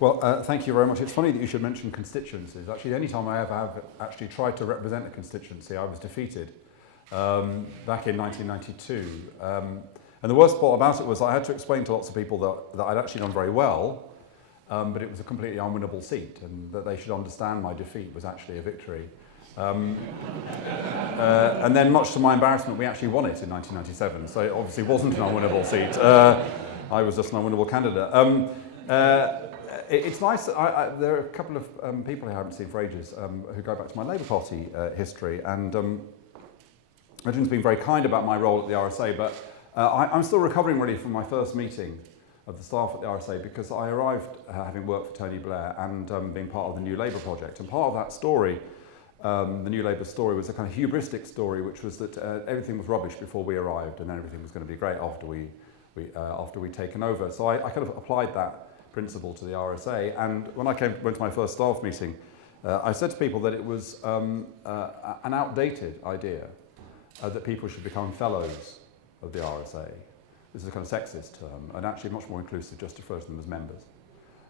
Well, thank you very much. It's funny that you should mention constituencies. Actually, the only time I ever have actually tried to represent a constituency, I was defeated back in 1992. And the worst part about it was I had to explain to lots of people that I'd actually done very well, but it was a completely unwinnable seat, and that they should understand my defeat was actually a victory. And then, much to my embarrassment, we actually won it in 1997, so it obviously wasn't an unwinnable seat. I was just an unwinnable candidate. It's nice, there are a couple of people who I haven't seen for ages who go back to my Labour Party history, and Adrian's been very kind about my role at the RSA, but I'm still recovering really from my first meeting of the staff at the RSA, because I arrived having worked for Tony Blair and being part of the New Labour project, and part of that story, the New Labour story, was a kind of hubristic story, which was that everything was rubbish before we arrived, and then everything was going to be great after we'd taken over. So I kind of applied that principle to the RSA, and when I went to my first staff meeting, I said to people that it was an outdated idea that people should become fellows of the RSA. This is a kind of sexist term, and actually much more inclusive, just to refer to them as members.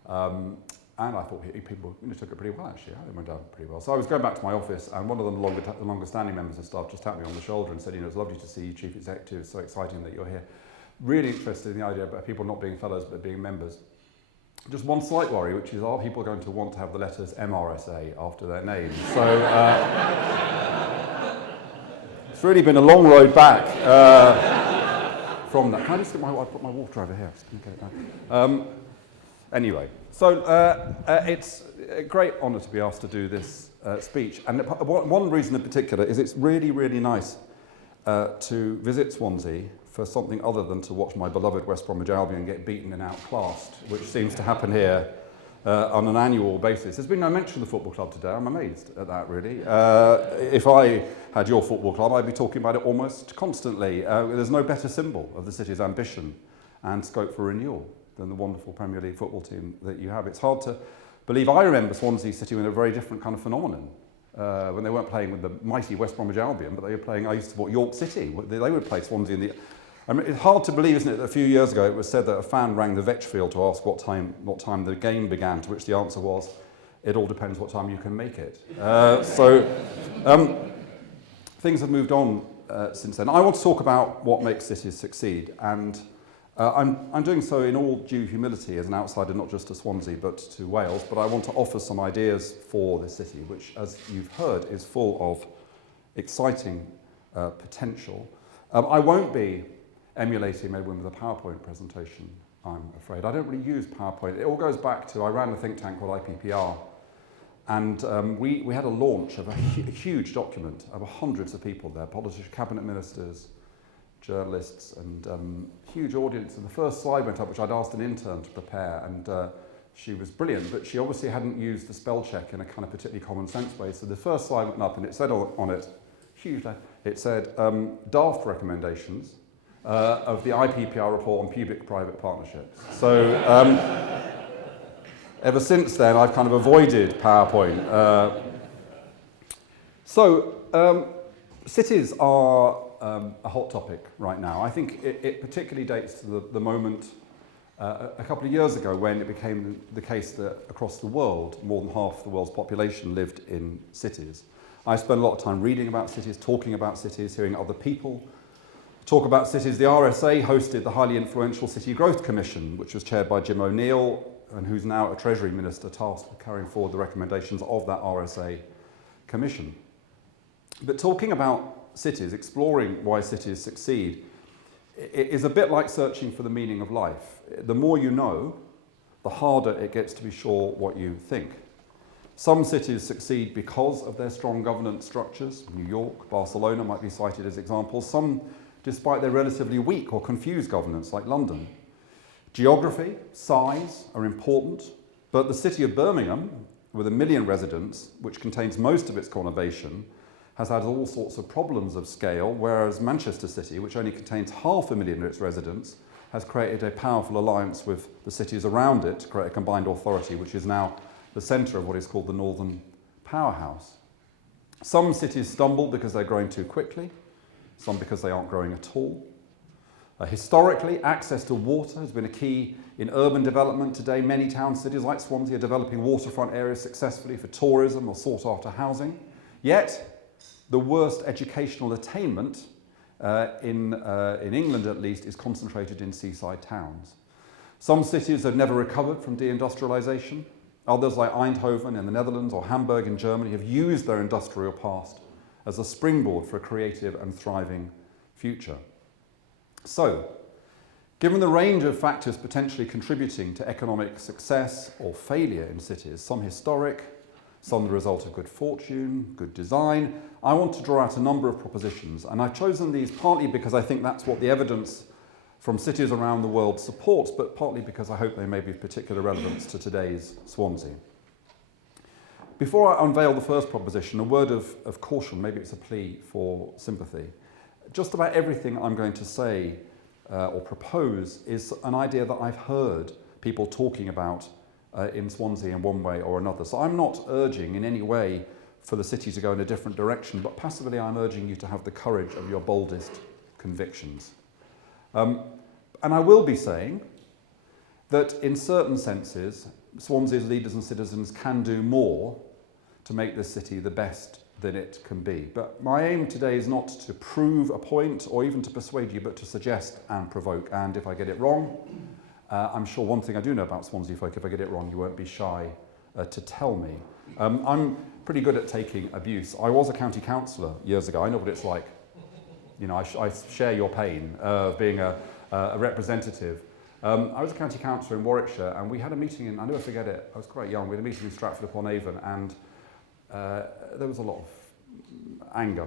And I thought people took it pretty well, actually. It went down pretty well. So I was going back to my office, and one of the longer standing members of staff just tapped me on the shoulder and said, it's lovely to see you, Chief Executive. It's so exciting that you're here. Really interested in the idea about people not being fellows, but being members. Just one slight worry, which is, are people going to want to have the letters MRSA after their names? So it's really been a long road back from that. Can I just put my water over here? Anyway, so it's a great honour to be asked to do this speech. And one reason in particular is it's really, really nice to visit Swansea for something other than to watch my beloved West Bromwich Albion get beaten and outclassed, which seems to happen here on an annual basis. There's been no mention of the football club today. I'm amazed at that, really. If I had your football club, I'd be talking about it almost constantly. There's no better symbol of the city's ambition and scope for renewal than the wonderful Premier League football team that you have. It's hard to believe. I remember Swansea City with a very different kind of phenomenon. When they weren't playing with the mighty West Bromwich Albion, but they were playing, I used to support York City. They would play Swansea in the... I mean, it's hard to believe, isn't it, that a few years ago it was said that a fan rang the Vetchfield to ask what time the game began, to which the answer was, it all depends what time you can make it. Things have moved on since then. I want to talk about what makes cities succeed, and I'm doing so in all due humility as an outsider, not just to Swansea, but to Wales, but I want to offer some ideas for the city, which, as you've heard, is full of exciting potential. I won't be emulating Edwin with a PowerPoint presentation, I'm afraid. I don't really use PowerPoint. It all goes back to, I ran a think tank called IPPR, and we had a launch of a huge document of hundreds of people there, politicians, cabinet ministers, journalists, and huge audience. And the first slide went up, which I'd asked an intern to prepare, and she was brilliant, but she obviously hadn't used the spell check in a kind of particularly common sense way. So the first slide went up, and it said on it, huge, it said, daft recommendations of the IPPR report on public-private partnerships. So ever since then, I've kind of avoided PowerPoint. Cities are a hot topic right now. I think it particularly dates to the moment a couple of years ago when it became the case that across the world, more than half the world's population lived in cities. I spent a lot of time reading about cities, talking about cities, hearing other people talk about cities. The RSA hosted the highly influential City Growth Commission, which was chaired by Jim O'Neill, and who's now a Treasury Minister tasked with carrying forward the recommendations of that RSA Commission. But talking about cities, exploring why cities succeed, is a bit like searching for the meaning of life. The more you know, the harder it gets to be sure what you think. Some cities succeed because of their strong governance structures. New York, Barcelona might be cited as examples. Some despite their relatively weak or confused governance, like London. Geography, size are important, but the city of Birmingham, with 1 million residents, which contains most of its conurbation, has had all sorts of problems of scale, whereas Manchester City, which only contains 500,000 of its residents, has created a powerful alliance with the cities around it to create a combined authority, which is now the centre of what is called the Northern Powerhouse. Some cities stumble because they're growing too quickly, some because they aren't growing at all. Historically, access to water has been a key In urban development today, many town cities like Swansea are developing waterfront areas successfully for tourism or sought-after housing. Yet, the worst educational attainment in England at least is concentrated in seaside towns. Some cities have never recovered from deindustrialisation. Others, like Eindhoven in the Netherlands or Hamburg in Germany, have used their industrial past as a springboard for a creative and thriving future. So, given the range of factors potentially contributing to economic success or failure in cities, some historic, some the result of good fortune, good design, I want to draw out a number of propositions, and I've chosen these partly because I think that's what the evidence from cities around the world supports, but partly because I hope they may be of particular relevance to today's Swansea. Before I unveil the first proposition, a word of caution, maybe it's a plea for sympathy. Just about everything I'm going to say or propose is an idea that I've heard people talking about in Swansea in one way or another. So I'm not urging in any way for the city to go in a different direction, but passively I'm urging you to have the courage of your boldest convictions. And I will be saying that in certain senses, Swansea's leaders and citizens can do more to make this city the best that it can be. But my aim today is not to prove a point or even to persuade you, but to suggest and provoke. And if I get it wrong, I'm sure one thing I do know about Swansea folk, if I get it wrong, you won't be shy to tell me. I'm pretty good at taking abuse. I was a county councillor years ago. I know what it's like. You know, I share your pain of being a representative. I was a county councillor in Warwickshire, and we had a meeting in, I'll never forget it, I was quite young, we had a meeting in Stratford-upon-Avon, and there was a lot of anger.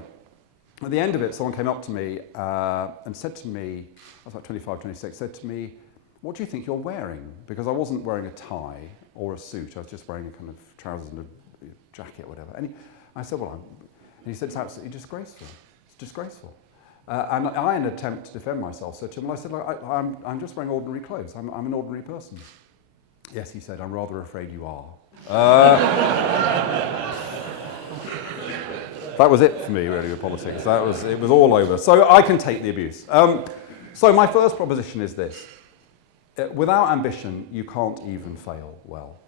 At the end of it, someone came up to me and said to me, I was like 25, 26, said to me, "What do you think you're wearing?" Because I wasn't wearing a tie or a suit, I was just wearing a kind of trousers and a jacket or whatever. And I said, and he said, "It's absolutely disgraceful. It's disgraceful." And I, in an attempt to defend myself, said to him, I said, I'm just wearing ordinary clothes. I'm an ordinary person. Yes, he said, "I'm rather afraid you are." That was it for me, really, with politics. It was all over. So I can take the abuse. So my first proposition is this. Without ambition, you can't even fail well.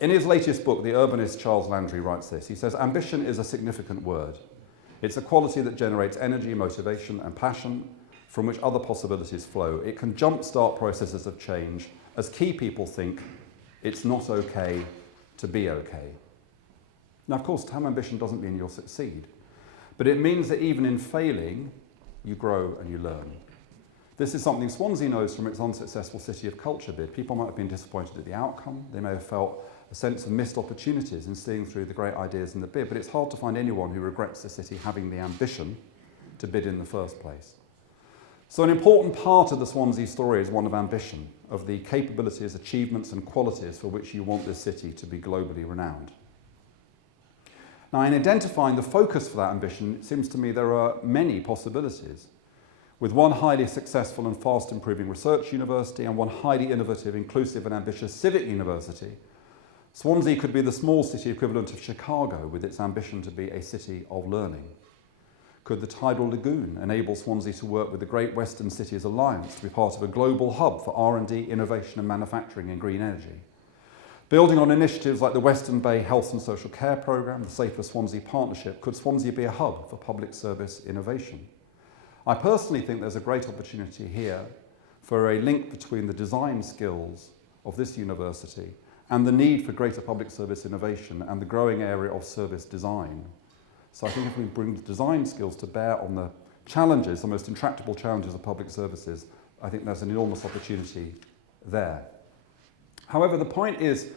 In his latest book, The Urbanist Charles Landry writes this. He says, "Ambition is a significant word. It's a quality that generates energy, motivation, and passion from which other possibilities flow. It can jumpstart processes of change as key people think it's not okay to be okay." Now, of course, to have ambition doesn't mean you'll succeed, but it means that even in failing, you grow and you learn. This is something Swansea knows from its unsuccessful City of Culture bid. People might have been disappointed at the outcome. They may have felt a sense of missed opportunities in seeing through the great ideas in the bid, but it's hard to find anyone who regrets the city having the ambition to bid in the first place. So an important part of the Swansea story is one of ambition, of the capabilities, achievements and qualities for which you want this city to be globally renowned. Now, in identifying the focus for that ambition, it seems to me there are many possibilities. With one highly successful and fast improving research university and one highly innovative, inclusive and ambitious civic university, Swansea could be the small city equivalent of Chicago with its ambition to be a city of learning. Could the tidal lagoon enable Swansea to work with the Great Western Cities Alliance to be part of a global hub for R&D, innovation and manufacturing in green energy? Building on initiatives like the Western Bay Health and Social Care Programme, the Safer Swansea Partnership, could Swansea be a hub for public service innovation? I personally think there's a great opportunity here for a link between the design skills of this university and the need for greater public service innovation and the growing area of service design. So I think if we bring the design skills to bear on the challenges, the most intractable challenges of public services, I think there's an enormous opportunity there. However, the point is,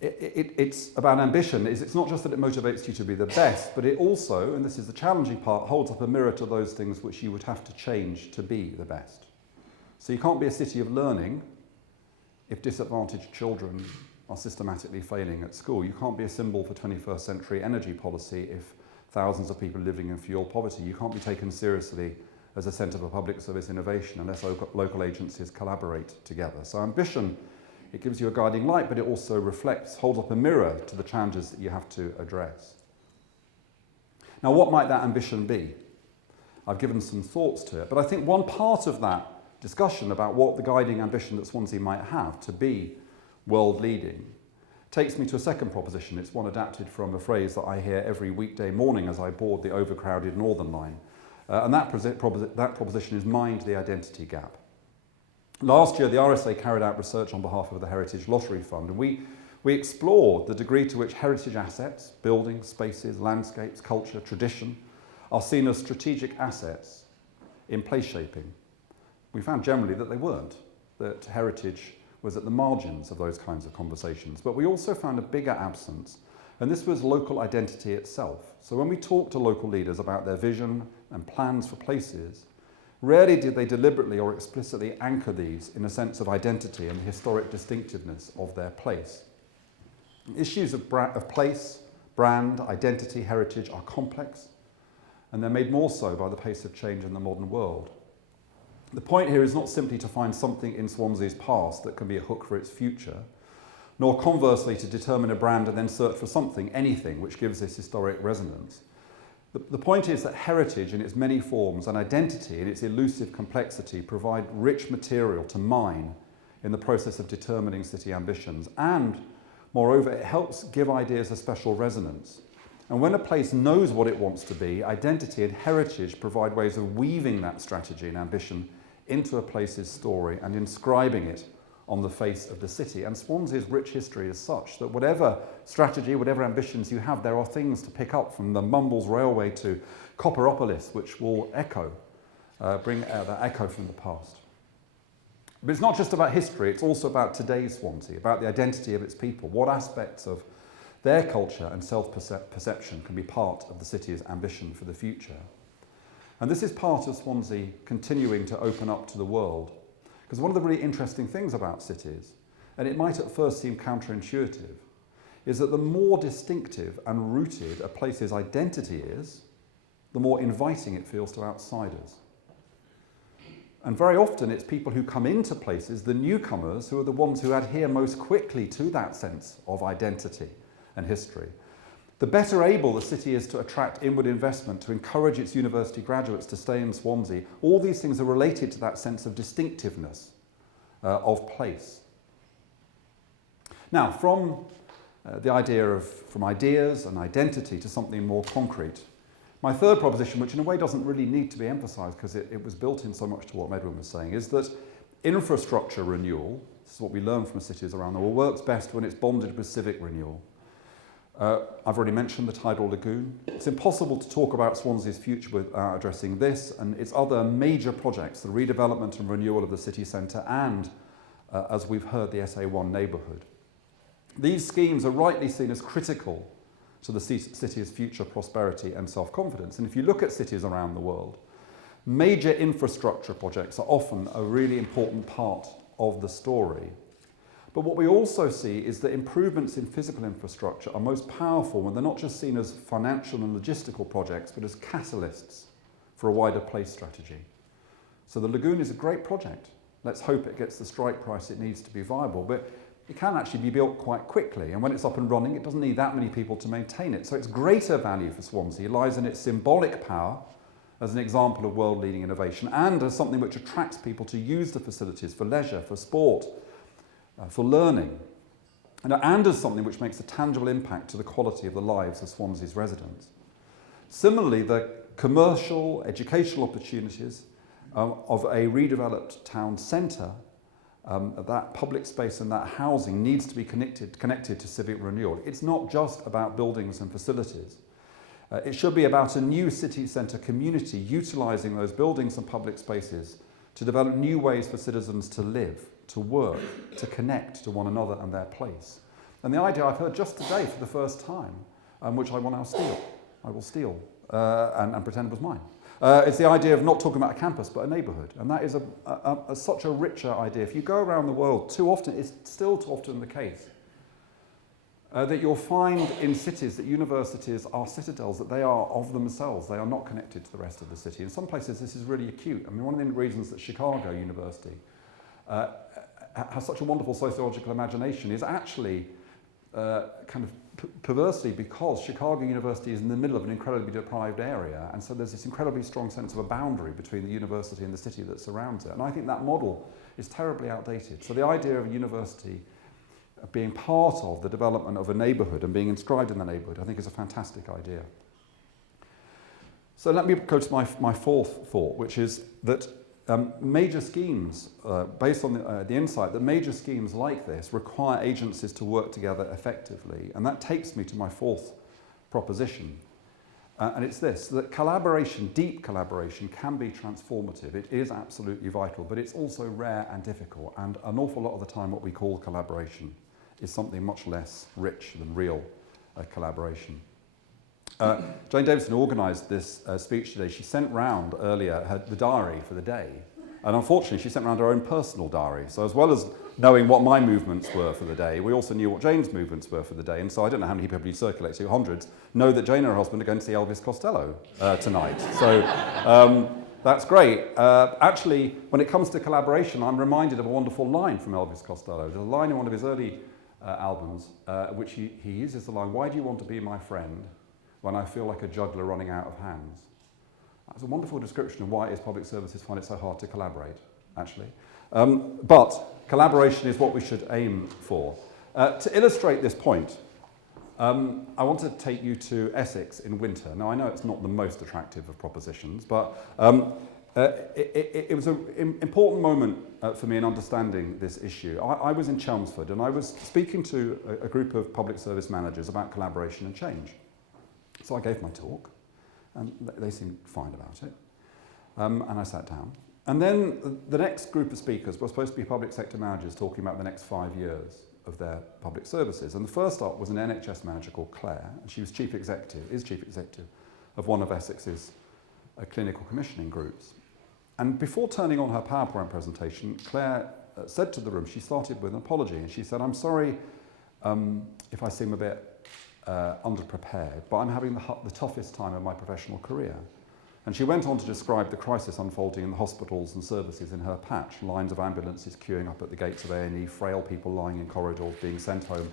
it's about ambition. It's not just that it motivates you to be the best, but it also, and this is the challenging part, holds up a mirror to those things which you would have to change to be the best. So you can't be a city of learning if disadvantaged children are systematically failing at school. You can't be a symbol for 21st century energy policy if thousands of people are living in fuel poverty. You can't be taken seriously as a centre for public service innovation unless local agencies collaborate together. So ambition, it gives you a guiding light, but it also holds up a mirror to the challenges that you have to address. Now, what might that ambition be? I've given some thoughts to it, but I think one part of that discussion about what the guiding ambition that Swansea might have to be world leading takes me to a second proposition. It's one adapted from a phrase that I hear every weekday morning as I board the overcrowded Northern Line. And that proposition is mind the identity gap. Last year, the RSA carried out research on behalf of the Heritage Lottery Fund, and we explored the degree to which heritage assets, buildings, spaces, landscapes, culture, tradition, are seen as strategic assets in place shaping. We found generally that they weren't, that heritage was at the margins of those kinds of conversations. But we also found a bigger absence, and this was local identity itself. So when we talk to local leaders about their vision and plans for places, rarely did they deliberately or explicitly anchor these in a sense of identity and the historic distinctiveness of their place. Issues of place, brand, identity, heritage are complex, and they're made more so by the pace of change in the modern world. The point here is not simply to find something in Swansea's past that can be a hook for its future, nor conversely to determine a brand and then search for something, anything, which gives this historic resonance. The point is that heritage in its many forms and identity in its elusive complexity provide rich material to mine in the process of determining city ambitions, and moreover it helps give ideas a special resonance. And when a place knows what it wants to be, identity and heritage provide ways of weaving that strategy and ambition into a place's story and inscribing it on the face of the city. And Swansea's rich history is such that whatever strategy, whatever ambitions you have, there are things to pick up from the Mumbles Railway to Copperopolis, which will bring that echo from the past. But it's not just about history, it's also about today's Swansea, about the identity of its people. What aspects of their culture and self-perception can be part of the city's ambition for the future. And this is part of Swansea continuing to open up to the world. Because one of the really interesting things about cities, and it might at first seem counterintuitive, is that the more distinctive and rooted a place's identity is, the more inviting it feels to outsiders. And very often it's people who come into places, the newcomers, who are the ones who adhere most quickly to that sense of identity and history. The better able the city is to attract inward investment, to encourage its university graduates to stay in Swansea, all these things are related to that sense of distinctiveness of place. Now, from ideas and identity to something more concrete, my third proposition, which in a way doesn't really need to be emphasised because it was built in so much to what Medwin was saying, is that infrastructure renewal, this is what we learn from cities around the world, works best when it's bonded with civic renewal. I've already mentioned the tidal lagoon. It's impossible to talk about Swansea's future without addressing this and its other major projects, the redevelopment and renewal of the city centre and, as we've heard, the SA1 neighbourhood. These schemes are rightly seen as critical to the city's future prosperity and self-confidence. And if you look at cities around the world, major infrastructure projects are often a really important part of the story. But what we also see is that improvements in physical infrastructure are most powerful when they're not just seen as financial and logistical projects, but as catalysts for a wider place strategy. So the lagoon is a great project. Let's hope it gets the strike price it needs to be viable, but it can actually be built quite quickly. And when it's up and running, it doesn't need that many people to maintain it. So its greater value for Swansea lies in its symbolic power as an example of world-leading innovation and as something which attracts people to use the facilities for leisure, for sport, for learning, and as something which makes a tangible impact to the quality of the lives of Swansea's residents. Similarly, the commercial, educational opportunities of a redeveloped town centre, that public space and that housing needs to be connected to civic renewal. It's not just about buildings and facilities. It should be about a new city centre community utilising those buildings and public spaces to develop new ways for citizens to live, to work, to connect to one another and their place. And the idea I've heard just today for the first time, which I will now steal, and pretend it was mine, is the idea of not talking about a campus but a neighbourhood. And that is such a richer idea. If you go around the world, too often, it's still too often the case, that you'll find in cities that universities are citadels, that they are of themselves. They are not connected to the rest of the city. In some places, this is really acute. I mean, one of the reasons that Chicago University has such a wonderful sociological imagination is actually kind of perversely because Chicago University is in the middle of an incredibly deprived area, and so there's this incredibly strong sense of a boundary between the university and the city that surrounds it. And I think that model is terribly outdated. So the idea of a university being part of the development of a neighbourhood and being inscribed in the neighbourhood, I think is a fantastic idea. So let me go to my fourth thought, which is that major schemes, based on the insight that major schemes like this require agencies to work together effectively. And that takes me to my fourth proposition. And it's this, that collaboration, deep collaboration, can be transformative. It is absolutely vital, but it's also rare and difficult. And an awful lot of the time what we call collaboration is something much less rich than real collaboration. Jane Davison organised this speech today. She sent round earlier the diary for the day, and unfortunately she sent round her own personal diary. So as well as knowing what my movements were for the day, we also knew what Jane's movements were for the day. And so I don't know how many people you circulate to, hundreds, know that Jane and her husband are going to see Elvis Costello tonight. So that's great. Actually, when it comes to collaboration, I'm reminded of a wonderful line from Elvis Costello. There's a line in one of his early albums, which he uses the line, "Why do you want to be my friend when I feel like a juggler running out of hands?" That's a wonderful description of why it is public services find it so hard to collaborate, actually. But collaboration is what we should aim for. To illustrate this point, I want to take you to Essex in winter. Now, I know it's not the most attractive of propositions, but it was an important moment for me in understanding this issue. I was in Chelmsford, and I was speaking to a group of public service managers about collaboration and change. So I gave my talk, and they seemed fine about it. And I sat down. And then the next group of speakers were supposed to be public sector managers talking about the next 5 years of their public services. And the first up was an NHS manager called Claire, and she was chief executive of one of Essex's clinical commissioning groups. And before turning on her PowerPoint presentation, Claire said to the room, she started with an apology, and she said, "I'm sorry if I seem a bit underprepared, but I'm having the toughest time of my professional career." And she went on to describe the crisis unfolding in the hospitals and services in her patch, lines of ambulances queuing up at the gates of A&E, frail people lying in corridors being sent home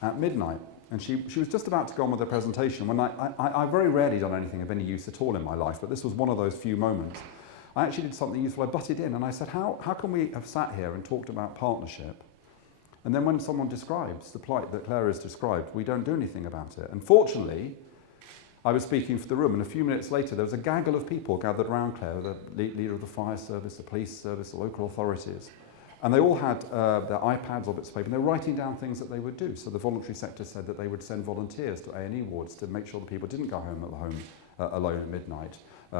at midnight. And she was just about to go on with her presentation when I've very rarely done anything of any use at all in my life, but this was one of those few moments. I actually did something useful. I butted in and I said, how can we have sat here and talked about partnership, and then when someone describes the plight that Claire has described, we don't do anything about it? And fortunately, I was speaking for the room, and a few minutes later, there was a gaggle of people gathered around Claire, the leader of the fire service, the police service, the local authorities. And they all had their iPads or bits of paper, and they were writing down things that they would do. So the voluntary sector said that they would send volunteers to A&E wards to make sure that people didn't go home alone at midnight.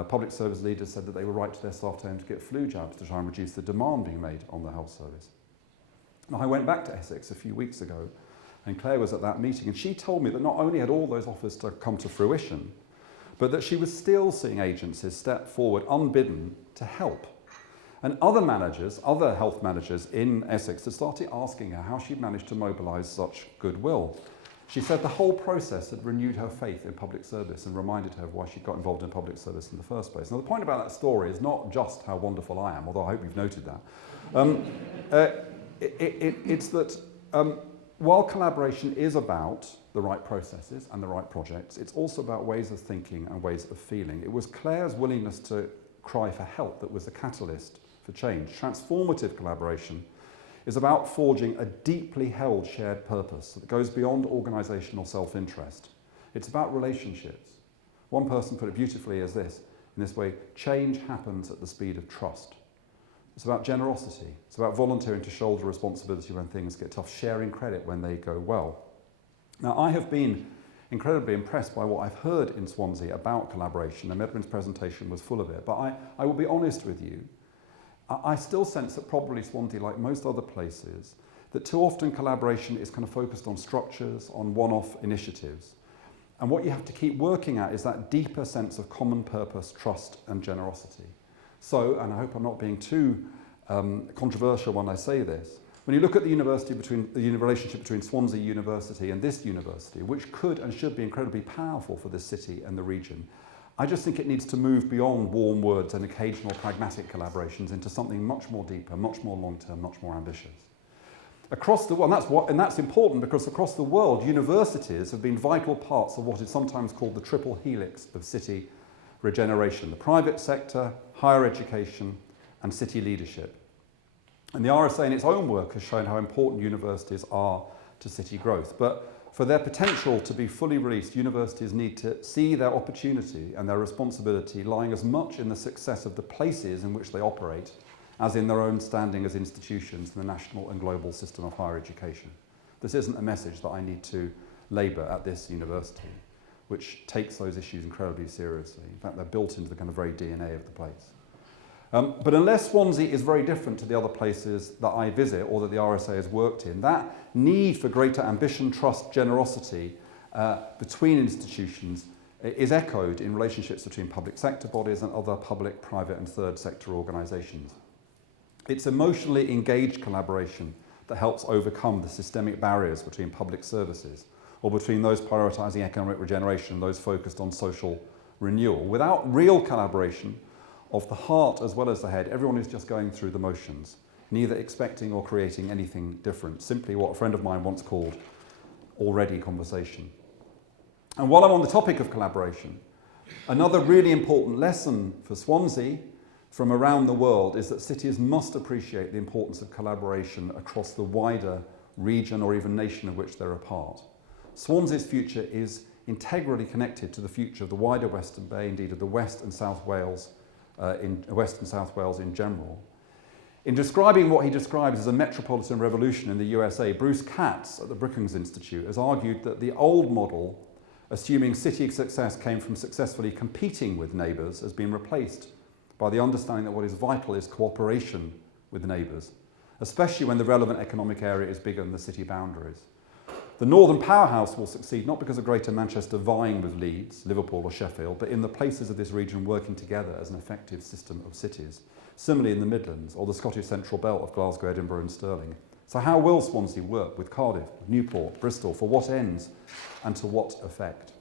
Public service leaders said that they would write to their staff telling them to get flu jabs to try and reduce the demand being made on the health service. Now, I went back to Essex a few weeks ago, and Claire was at that meeting, and she told me that not only had all those offers to come to fruition, but that she was still seeing agencies step forward unbidden to help. And other managers, other health managers in Essex had started asking her how she'd managed to mobilise such goodwill. She said the whole process had renewed her faith in public service and reminded her of why she got involved in public service in the first place. Now, the point about that story is not just how wonderful I am, although I hope you've noted that. It's that while collaboration is about the right processes and the right projects, it's also about ways of thinking and ways of feeling. It was Claire's willingness to cry for help that was the catalyst for change. Transformative collaboration is about forging a deeply held shared purpose that goes beyond organisational self-interest. It's about relationships. One person put it beautifully as this, in this way: change happens at the speed of trust. It's about generosity. It's about volunteering to shoulder responsibility when things get tough, sharing credit when they go well. Now, I have been incredibly impressed by what I've heard in Swansea about collaboration, and Edwin's presentation was full of it. But I will be honest with you, I still sense that probably Swansea, like most other places, that too often collaboration is kind of focused on structures, on one-off initiatives. And what you have to keep working at is that deeper sense of common purpose, trust, and generosity. So, and I hope I'm not being too controversial when I say this, when you look at the relationship between Swansea University and this university, which could and should be incredibly powerful for this city and the region, I just think it needs to move beyond warm words and occasional pragmatic collaborations into something much more deeper, much more long-term, much more ambitious. Across the world, and that's important because across the world, universities have been vital parts of what is sometimes called the triple helix of city regeneration: the private sector, higher education, and city leadership. And the RSA in its own work has shown how important universities are to city growth. But for their potential to be fully released, universities need to see their opportunity and their responsibility lying as much in the success of the places in which they operate as in their own standing as institutions in the national and global system of higher education. This isn't a message that I need to labour at this university, which takes those issues incredibly seriously. In fact, they're built into the kind of very DNA of the place. But unless Swansea is very different to the other places that I visit or that the RSA has worked in, that need for greater ambition, trust, generosity between institutions is echoed in relationships between public sector bodies and other public, private and third sector organisations. It's emotionally engaged collaboration that helps overcome the systemic barriers between public services or between those prioritising economic regeneration and those focused on social renewal. Without real collaboration of the heart as well as the head, everyone is just going through the motions, neither expecting or creating anything different, simply what a friend of mine once called already conversation. And while I'm on the topic of collaboration, another really important lesson for Swansea from around the world is that cities must appreciate the importance of collaboration across the wider region or even nation of which they're a part. Swansea's future is integrally connected to the future of the wider Western Bay, indeed of the West and South Wales, in general. In describing what he describes as a metropolitan revolution in the USA, Bruce Katz at the Brookings Institute has argued that the old model, assuming city success came from successfully competing with neighbours, has been replaced by the understanding that what is vital is cooperation with neighbours, especially when the relevant economic area is bigger than the city boundaries. The Northern Powerhouse will succeed not because of Greater Manchester vying with Leeds, Liverpool or Sheffield, but in the places of this region working together as an effective system of cities. Similarly in the Midlands or the Scottish Central Belt of Glasgow, Edinburgh and Stirling. So how will Swansea work with Cardiff, Newport, Bristol, for what ends and to what effect?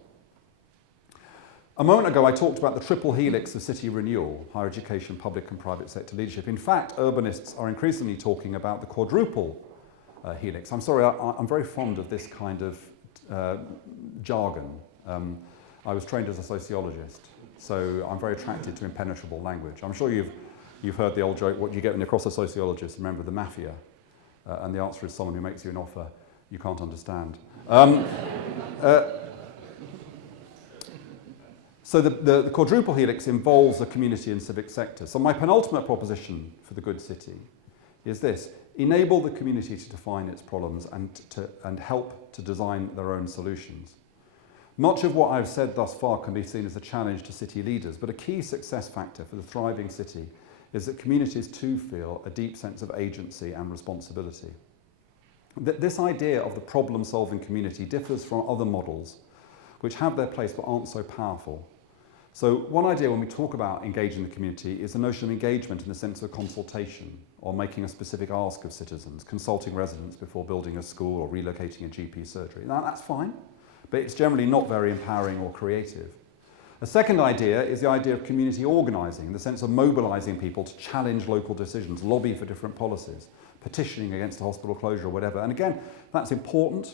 A moment ago I talked about the triple helix of city renewal, higher education, public and private sector leadership. In fact, urbanists are increasingly talking about the quadruple helix. I'm sorry, I'm very fond of this kind of jargon. I was trained as a sociologist, so I'm very attracted to impenetrable language. I'm sure you've heard the old joke, what do you get when you cross a sociologist? Remember the mafia. And the answer is someone who makes you an offer you can't understand. So the quadruple helix involves the community and civic sector. So my penultimate proposition for the good city is this: enable the community to define its problems and help to design their own solutions. Much of what I've said thus far can be seen as a challenge to city leaders, but a key success factor for the thriving city is that communities too feel a deep sense of agency and responsibility. This idea of the problem-solving community differs from other models which have their place but aren't so powerful. So one idea when we talk about engaging the community is the notion of engagement in the sense of consultation or making a specific ask of citizens, consulting residents before building a school or relocating a GP surgery. Now that's fine, but it's generally not very empowering or creative. A second idea is the idea of community organising, in the sense of mobilising people to challenge local decisions, lobby for different policies, petitioning against a hospital closure or whatever. And again, that's important.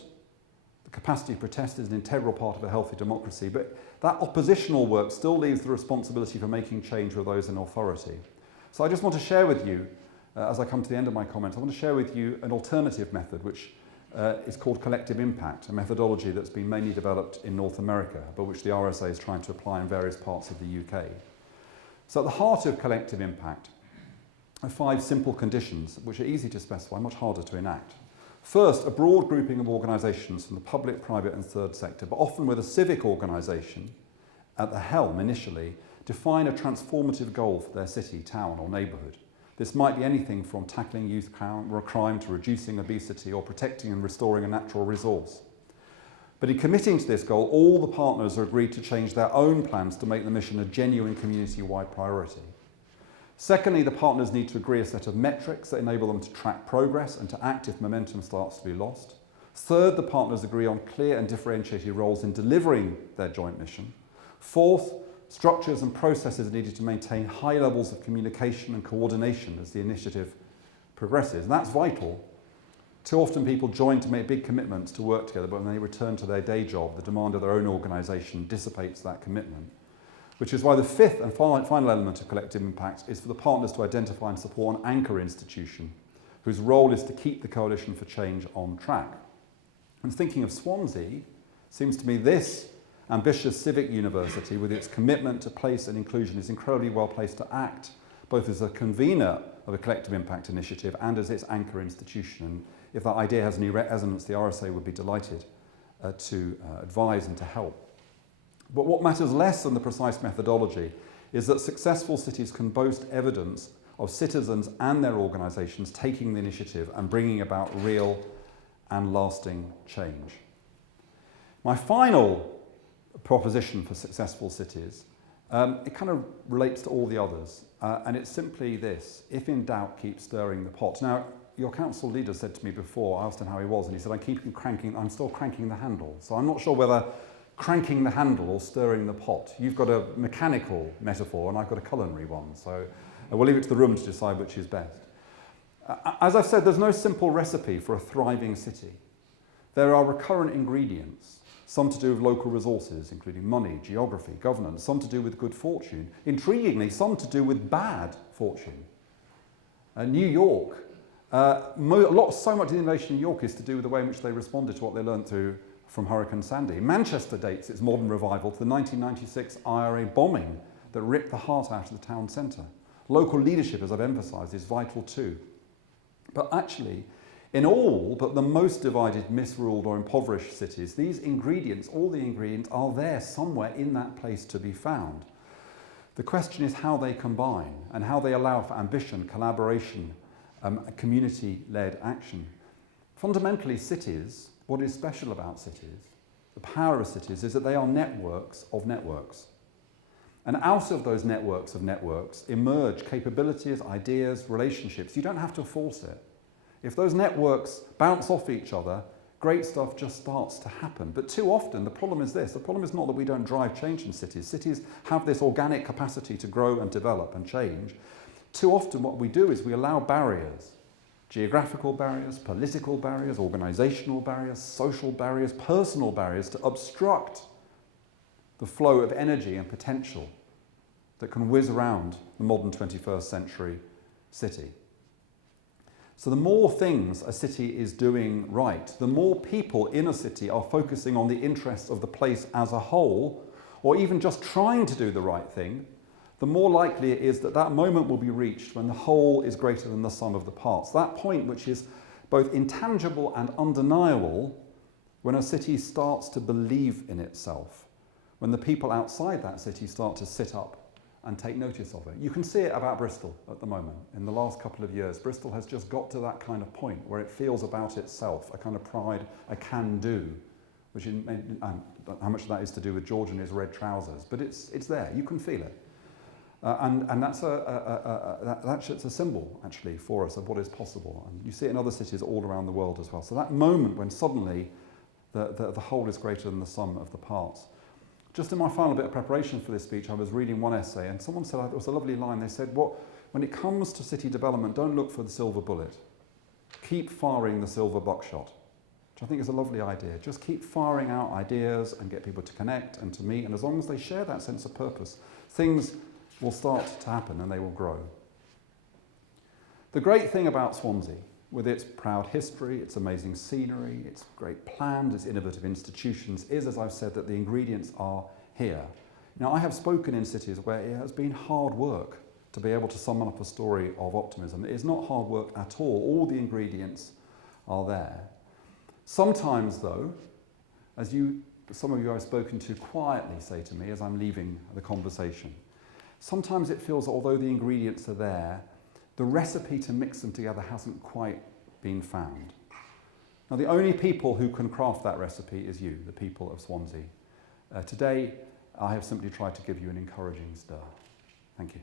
The capacity to protest is an integral part of a healthy democracy, but that oppositional work still leaves the responsibility for making change with those in authority. So I just want to share with you, as I come to the end of my comments, I want to share with you an alternative method which is called collective impact, a methodology that's been mainly developed in North America, but which the RSA is trying to apply in various parts of the UK. So at the heart of collective impact are 5 simple conditions which are easy to specify, much harder to enact. First, a broad grouping of organisations from the public, private and third sector, but often with a civic organisation at the helm initially, define a transformative goal for their city, town or neighbourhood. This might be anything from tackling youth crime to reducing obesity or protecting and restoring a natural resource. But in committing to this goal, all the partners are agreed to change their own plans to make the mission a genuine community-wide priority. Secondly, the partners need to agree a set of metrics that enable them to track progress and to act if momentum starts to be lost. Third, the partners agree on clear and differentiated roles in delivering their joint mission. Fourth, structures and processes are needed to maintain high levels of communication and coordination as the initiative progresses. And that's vital Too often people join to make big commitments to work together, but when they return to their day job, the demand of their own organisation dissipates that commitment. Which is why the fifth and final element of collective impact is for the partners to identify and support an anchor institution whose role is to keep the coalition for change on track. And thinking of Swansea, seems to me this ambitious civic university with its commitment to place and inclusion is incredibly well placed to act both as a convener of a collective impact initiative and as its anchor institution. And if that idea has any resonance, the RSA would be delighted to advise and to help. But what matters less than the precise methodology is that successful cities can boast evidence of citizens and their organisations taking the initiative and bringing about real and lasting change. My final proposition for successful cities, it kind of relates to all the others, and it's simply this: if in doubt, keep stirring the pot. Now, your council leader said to me before, I asked him how he was, and he said, I'm still cranking the handle. So I'm not sure whether cranking the handle or stirring the pot. You've got a mechanical metaphor and I've got a culinary one, so we'll leave it to the room to decide which is best. As I've said, there's no simple recipe for a thriving city. There are recurrent ingredients, some to do with local resources, including money, geography, governance, some to do with good fortune, intriguingly, some to do with bad fortune. New York, so much of the innovation in New York is to do with the way in which they responded to what they learned from Hurricane Sandy. Manchester dates its modern revival to the 1996 IRA bombing that ripped the heart out of the town centre. Local leadership, as I've emphasised, is vital too. But actually, in all but the most divided, misruled or impoverished cities, these ingredients, all the ingredients, are there somewhere in that place to be found. The question is how they combine and how they allow for ambition, collaboration, community-led action. Fundamentally, cities, what is special about cities, the power of cities, is that they are networks of networks. And out of those networks of networks emerge capabilities, ideas, relationships. You don't have to force it. If those networks bounce off each other, great stuff just starts to happen. But too often, the problem is this. The problem is not that we don't drive change in cities. Cities have this organic capacity to grow and develop and change. Too often what we do is we allow barriers, geographical barriers, political barriers, organisational barriers, social barriers, personal barriers to obstruct the flow of energy and potential that can whiz around the modern 21st century city. So the more things a city is doing right, the more people in a city are focusing on the interests of the place as a whole, or even just trying to do the right thing, the more likely it is that that moment will be reached when the whole is greater than the sum of the parts. That point which is both intangible and undeniable when a city starts to believe in itself, when the people outside that city start to sit up and take notice of it. You can see it about Bristol at the moment. In the last couple of years, Bristol has just got to that kind of point where it feels about itself, a kind of pride, a can-do, which how much of that is to do with George and his red trousers, but it's there, you can feel it. And that's a symbol, actually, for us of what is possible. And you see it in other cities all around the world as well. So that moment when suddenly the whole is greater than the sum of the parts. Just in my final bit of preparation for this speech, I was reading one essay, and someone said, it was a lovely line, they said, when it comes to city development, don't look for the silver bullet. Keep firing the silver buckshot, which I think is a lovely idea. Just keep firing out ideas and get people to connect and to meet, and as long as they share that sense of purpose, things will start to happen and they will grow. The great thing about Swansea, with its proud history, its amazing scenery, its great plans, its innovative institutions, is, as I've said, that the ingredients are here. Now, I have spoken in cities where it has been hard work to be able to sum up a story of optimism. It is not hard work at all. All the ingredients are there. Sometimes, though, as some of you I've spoken to quietly say to me as I'm leaving the conversation, sometimes it feels that although the ingredients are there, the recipe to mix them together hasn't quite been found. Now, the only people who can craft that recipe is you, the people of Swansea. Today, I have simply tried to give you an encouraging stir. Thank you.